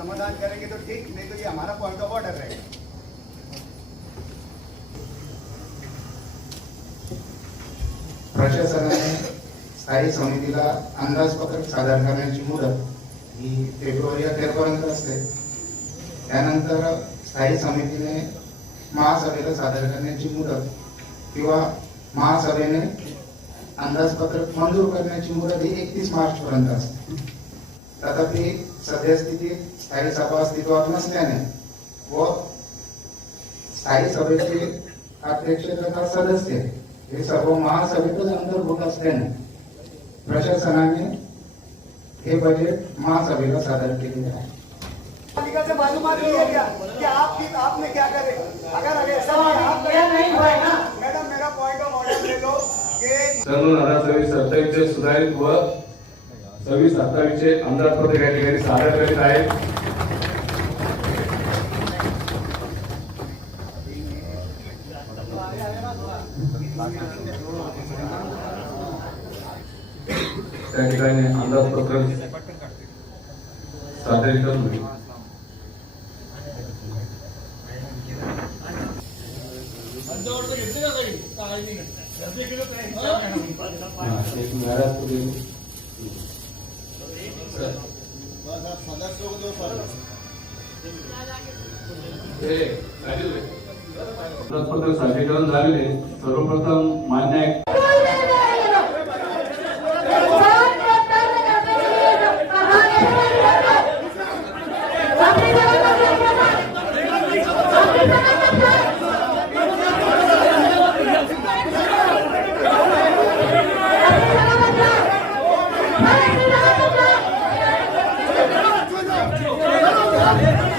समाधान करेंगे तो ठीक, नहीं तो ये हमारा पॉइंट ऑफ ऑर्डर रहेगा। प्रशासनाने स्थायी समितीला अंदाजपत्रक सादर करण्याची मुदत ही फेब्रुवारी अखेरपर्यंत असते। त्यानंतर स्थायी समितीने महासभेला सादर करण्याची मुदत किंवा महासभेने अंदाजपत्रक मंजूर करण्याची मुदत ही 31 मार्च पर्यंत असते। तथापि सद्यस्थितीत स्थायी सभा अस्तित्वात नसल्याने व स्थायी सभेचे अध्यक्ष तथा सदस्य हे सर्व महासभेतच अंतर्भूत असल्याने प्रशासनाने हे बजेट महासभेला सादर केलेले आहे। पालिका से मालूमात लिया गया कि आपने क्या करे, अगर ऐसा नहीं हुआ ना मैडम, मेरा पॉइंट ऑफ ऑर्डर ले लो कि 2026-27 चे सुधारित व 26-27 चे अंदाजपत्रक या ठिकाणी सादर करीत आहेत। त्या ठिकाणी अंदाजपत्रक सादरीकरण होईल। अंदाजपत्रक सादरीकरण झालेले सर्वप्रथम मान्य आहे। Yeah.